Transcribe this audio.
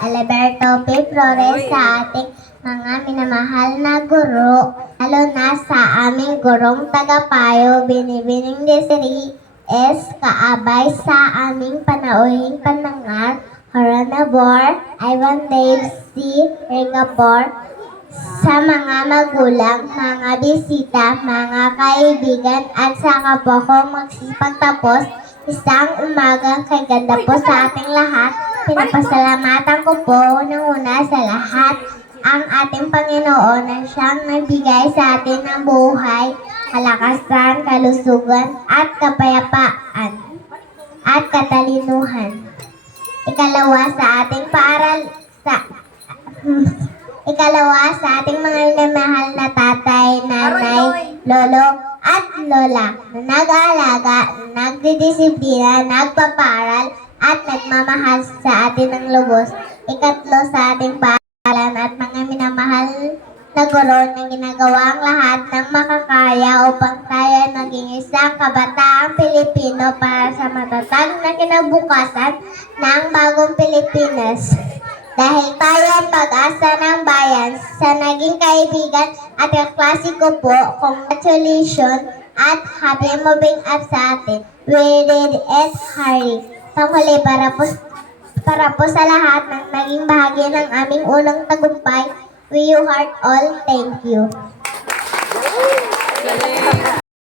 Alberto P. Flores, sa ating mga minamahal na guro, lalo na sa aming gurong tagapayo, Binibining Desiree S. Kaabay, sa aming panauhing panangar, Horanabor, Ivan Dave C. Ringapor, sa mga magulang, mga bisita, mga kaibigan, at sa kapwa ko magsipagtapos, isang umagang kay ganda po sa ating lahat. Pinapasalamatan ko po unang-una sa lahat ang ating Panginoon na siyang nagbigay sa atin ng buhay, kalakasan, kalusugan, at kapayapaan, at katalinuhan. Ikalawa, sa ating Ikalawa, sa ating mga minamahal na tatay, nanay, lolo, at lola na nag-aalaga, nagdidisiplina, nagpaparal, at nagmamahal sa atin ng lubos. Ikatlo, sa ating paaralan at mga minamahal na guro na ginagawa ang lahat ng makakaya upang tayo maging isang kabataang Pilipino para sa matatag na kinabukasan ng bagong Pilipinas. Dahil tayo ang pag-asa ng bayan, sa naging kaibigan at kaklase ko po, congratulations at happy moving up sa atin. We did it, Harry. Panghuli, para po sa lahat ng naging bahagi ng aming unang tagumpay, we you heart all, thank you.